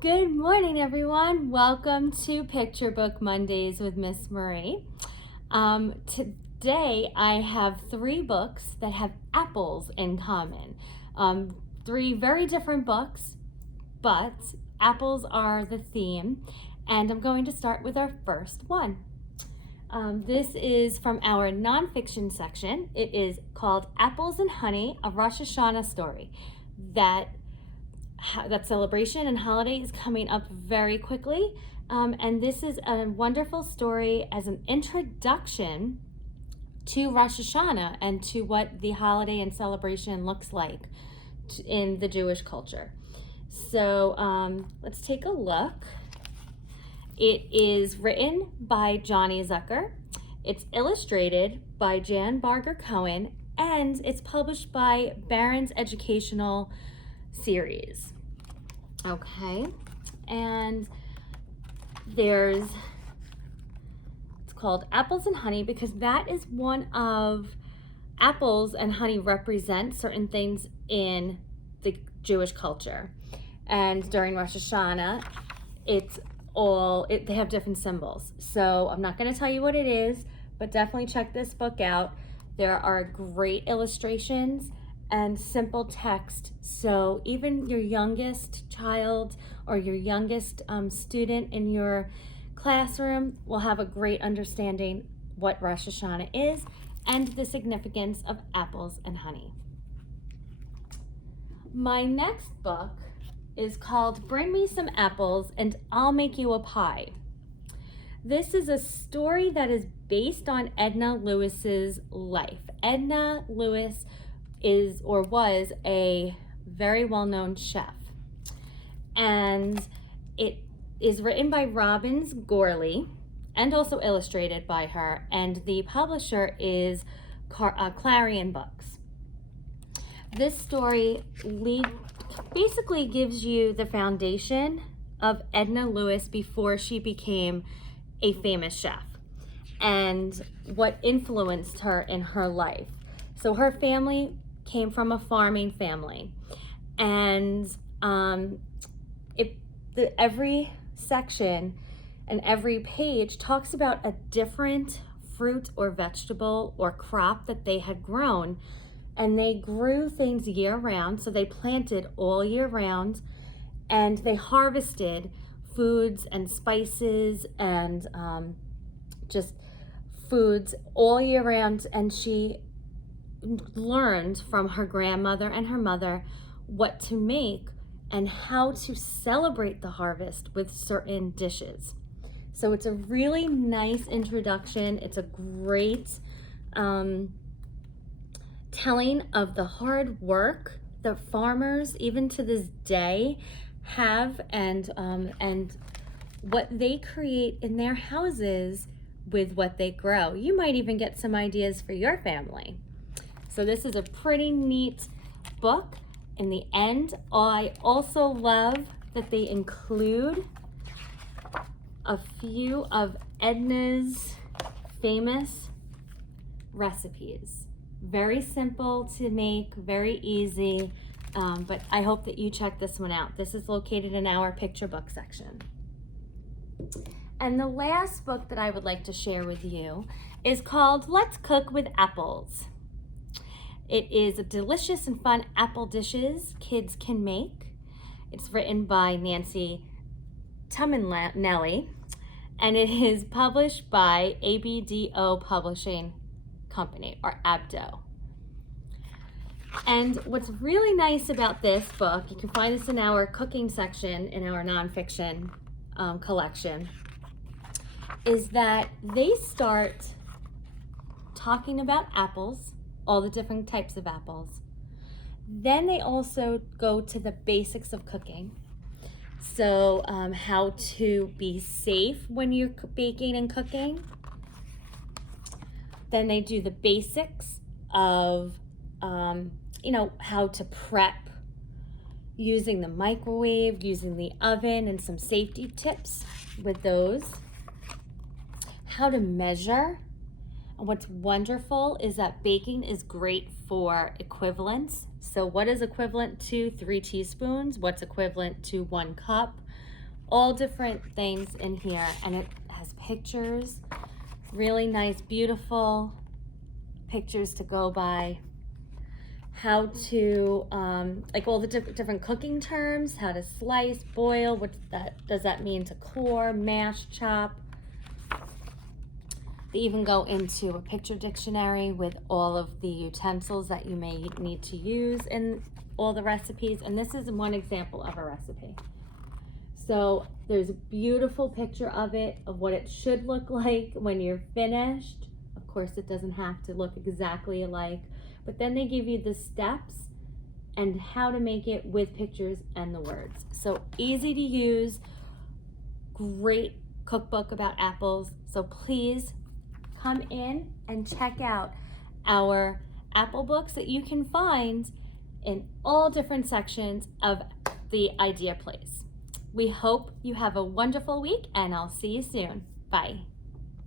Good morning, everyone. Welcome to Picture Book Mondays with Miss Marie. Today I have 3 books that have apples in common. 3 very different books, but apples are the theme, and I'm going to start with our first one. This is from our nonfiction section. It is called Apples and Honey, a Rosh Hashanah story. That celebration and holiday is coming up very quickly, and this is a wonderful story as an introduction to Rosh Hashanah and to what the holiday and celebration looks like in the Jewish culture. So let's take a look. It is written by Jonny Zucker. It's illustrated by Barger Cohen, and it's published by Barron's Educational Series. Okay, and it's called Apples and Honey because that is one of apples and honey represent certain things in the Jewish culture, and during Rosh Hashanah they have different symbols. So I'm not going to tell you what it is, but definitely check this book out. There are great illustrations and simple text, so even your youngest child or your youngest student in your classroom will have a great understanding what Rosh Hashanah is and the significance of apples and honey. My next book is called Bring Me Some Apples and I'll Make You a Pie. This is a story that is based on Edna Lewis's life. Edna Lewis was a very well-known chef, and it is written by Robbin's Gourley and also illustrated by her, and the publisher is Clarion books. This story basically gives you the foundation of Edna Lewis before she became a famous chef and what influenced her in her life. So her family came from a farming family, and every section and every page talks about a different fruit or vegetable or crop that they had grown, and they grew things year round. So they planted all year round, and they harvested foods and spices and just foods all year round, and she learned from her grandmother and her mother what to make and how to celebrate the harvest with certain dishes. So it's a really nice introduction. It's a great telling of the hard work that farmers, even to this day, have and what they create in their houses with what they grow. You might even get some ideas for your family. So this is a pretty neat book. In the end, I also love that they include a few of Edna's famous recipes. Very simple to make, very easy, but I hope that you check this one out. This is located in our picture book section. And the last book that I would like to share with you is called Let's Cook with Apples. It is a delicious and fun apple dishes kids can make. It's written by Tuminelly, and it is published by ABDO Publishing Company, or ABDO. And what's really nice about this book, you can find this in our cooking section in our nonfiction collection, is that they start talking about apples, all the different types of apples. Then they also go to the basics of cooking. So how to be safe when you're baking and cooking. Then they do the basics of, how to prep using the microwave, using the oven, and some safety tips with those. How to measure And what's wonderful is that baking is great for equivalents. So what is equivalent to 3 teaspoons? What's equivalent to 1 cup? All different things in here, and it has pictures, really nice, beautiful pictures to go by. How to, like all the different cooking terms, how to slice, boil, what does that mean to core, mash, chop. They even go into a picture dictionary with all of the utensils that you may need to use in all the recipes. And this is one example of a recipe. So there's a beautiful picture of it, of what it should look like when you're finished. Of course, it doesn't have to look exactly alike, but then they give you the steps and how to make it with pictures and the words. So easy to use, great cookbook about apples. So please come in and check out our apple books that you can find in all different sections of the Idea Place. We hope you have a wonderful week, and I'll see you soon. Bye.